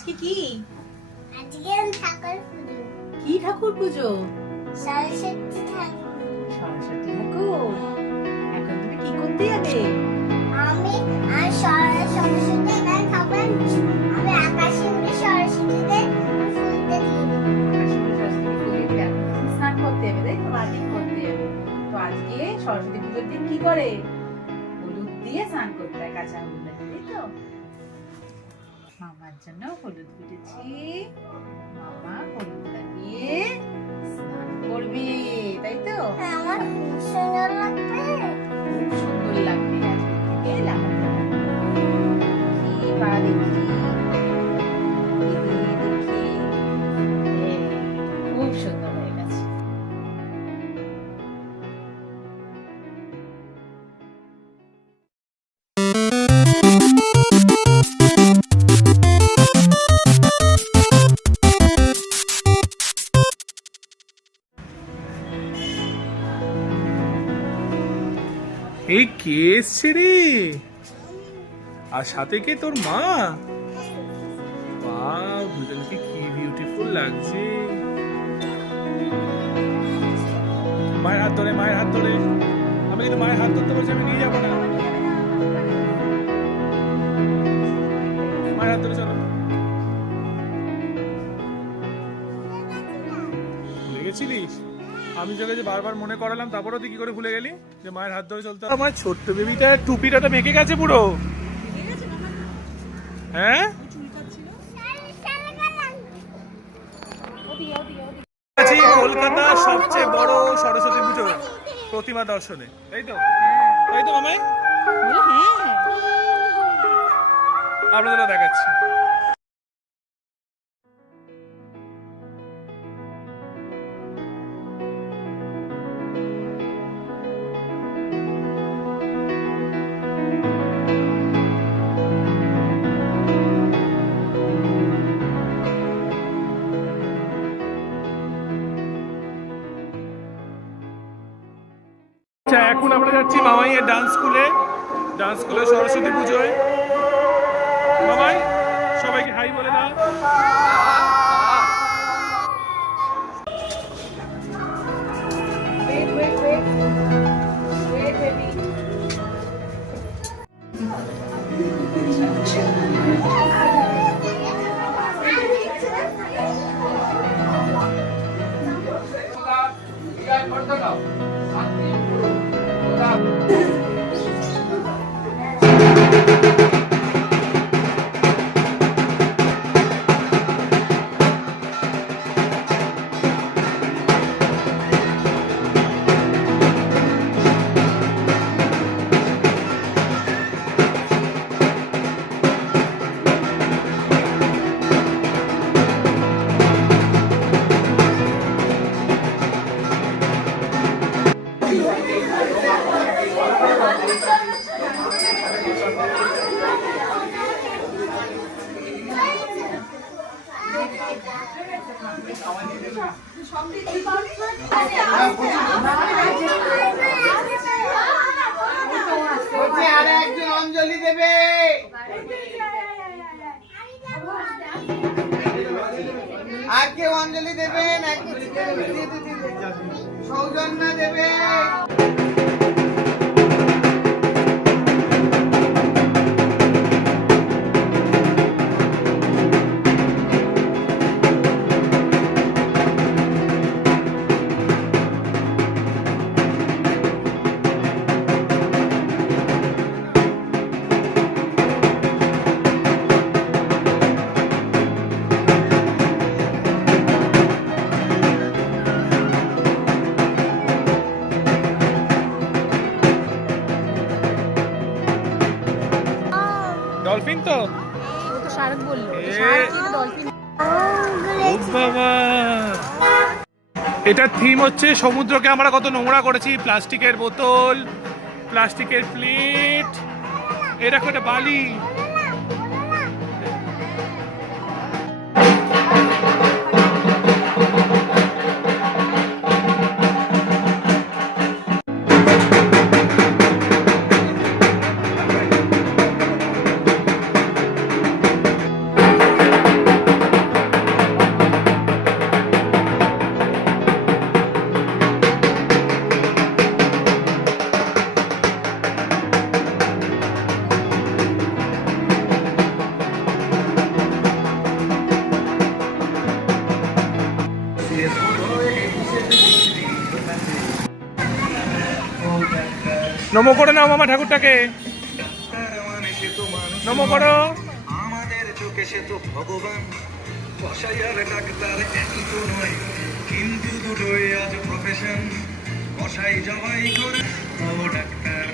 আজকে কি? আজকে ঠাকুর পুজো। কি ঠাকুর পুজো? সরস্বতী ঠাকুর। সরস্বতী ঠাকুর। এখন তুমি কি করতে যাবে? আমি সরস্বতী গান খাবেন। আমি আকাশে উড়ে সরস্বতীতে ফুলতে দিই। স্নান করতে যাবে, তাই তো? বাথিং করতে যাবে। তো আজকে সরস্বতী পুজোর দিন কি করে? হলুদ দিয়ে স্নান করতে হয়, কাঁচা হলুদ দিয়ে, তাই তো? মামার জন্য হলুদ ফুটেছি। মামা হলুদ লাগিয়ে স্নান করবে, তাই তো? আমার খুব সুন্দর লাগবে। খুব সুন্দর লাগবে। আজকে থেকে লাগাতে হবে। কি পা দেখি, দিদি দেখি। খুব সুন্দর হয়ে গেছে। এই কে এসছে রে? আর সাথে কে? তোর মা? বাহ, দুজনকে কি বিউটিফুল লাগছে। মায়ের হাত ধরে, মায়ের হাত ধরে। আমি কিন্তু মায়ের হাত ধরতে বলছি, আমি নিয়ে যাবো না। মায়ের হাত ধরে চলো। ভুলে গেছিলিস? আমি তোকে যে বারবার মনে করালাম, তারপরও তুই কি করে ভুলে গেলি যে মায়ের হাত ধরে চলতে? আমার ছোট্ট বেবিটা টুপিটা তো মেকে গেছে পুরো। হ্যাঁ, আছি কলকাতার সবচেয়ে বড় সরস্বতী পুজো প্রতিমা দর্শনে, তাই তো? তাই তো মামাই? আপনাদেরও দেখাচ্ছি। এখন আমরা যাচ্ছি মামাইয়ের ডান্স স্কুলে। ডান্স স্কুলে সরস্বতী পুজোয়। মামাই, সবাইকে হাই বলে দাও। অঞ্জলি দেবে, আর কেউ অঞ্জলি দেবেন? সৌজন্য দেবে। ডলফিন তো? ও তো শারদ বললো। ডলফিন। বাবা, এটার থিম হচ্ছে সমুদ্রকে আমরা কত নোংরা করেছি। প্লাস্টিকের বোতল, প্লাস্টিকের প্লেট, এটা একটা বালি। নমো করে নাও মামা ঠাকুরটাকে, নমো করো। আমাদের চোখে সে তো ভগবান, কসাই আর ডাক্তার একই তো নয়, কিন্তু দুটোই আজ প্রফেশন। কসাই জবাই করে ও ডাক্তার